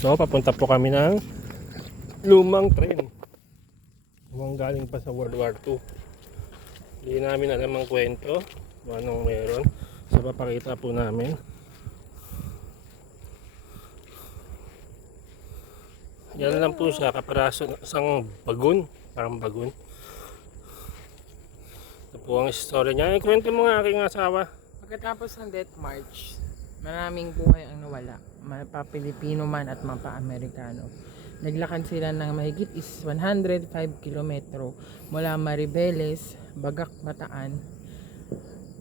So, papunta po kami ng lumang tren. Lumang galing pa sa World War II. Hindi namin alam ang kwento kung anong meron. So, papakita po namin. Yan lang po siya, kapiraso ng isang bagun. Parang bagun. Ito po ang story niya. Kwento mo nga aking asawa. Pagkatapos ng Death March, maraming buhay ang nawala, mapa-Pilipino man at mapa-Amerikano. Naglakad sila ng mahigit is 105 kilometro mula Maribeles, Bagak, Bataan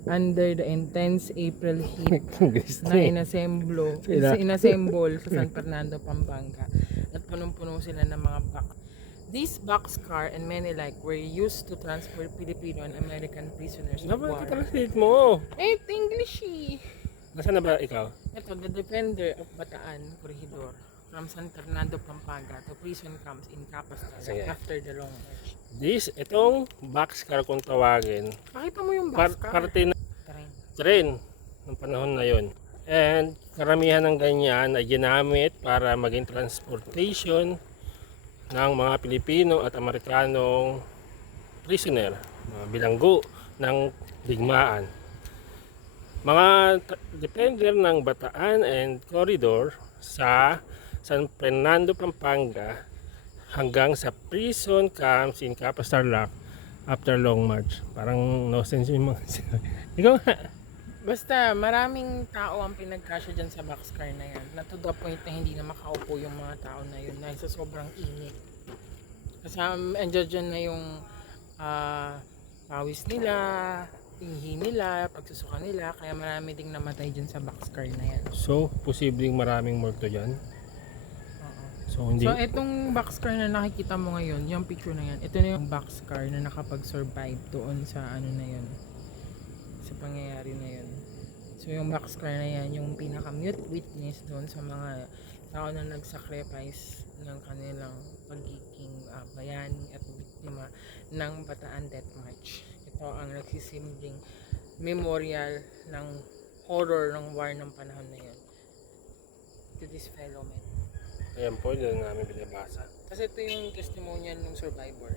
under the intense April heat na inassemble sa San Fernando, Pampanga, at punong-puno sila ng mga These boxcar and many like were used to transport Filipino and American prisoners of war. Dapat translate mo. English eh. Nasaan na ba ikaw? Ito, the defender of Bataan Corridor from San Fernando, Pampanga to prison camps in Capital after the long march. Itong boxcar kung tawagin, Pakita mo yung boxcar. parte ng tren ng panahon na yon. And karamihan ng ganyan ay ginamit para maging transportation ng mga Pilipino at Amerikanong prisoner, mga bilanggo ng digmaan. Mga defender ng Bataan and Corridor sa San Fernando, Pampanga hanggang sa prison camps in Capital after long march. Parang no sense yung mga ikaw nga. Basta maraming tao ang pinagkasya dyan sa boxcar na yan. Na to the point na hindi na makaupo yung mga tao na yun dahil sa sobrang init. Kasi andyan dyan na yung pawis nila, tinghi nila, pagsusuka nila. Kaya marami ding namatay dyan sa boxcar na yan. So, posibleng maraming multo dyan. So, hindi. So, itong boxcar na nakikita mo ngayon, yung picture na yan, ito na yung boxcar na nakapag-survive doon sa ano na yun, sa pangyayari na yun. So, yung boxcar na yan, yung pinaka-mute witness doon sa mga tao na nag-sacrifice ng kanilang pagiging bayani at biktima ng Bataan Death March. Ito ang nagsisimling memorial ng horror ng war ng panahon na yun to this fellow man. Ayan po, yun namin binabasa. Kasi ito yung testimonial ng survivor.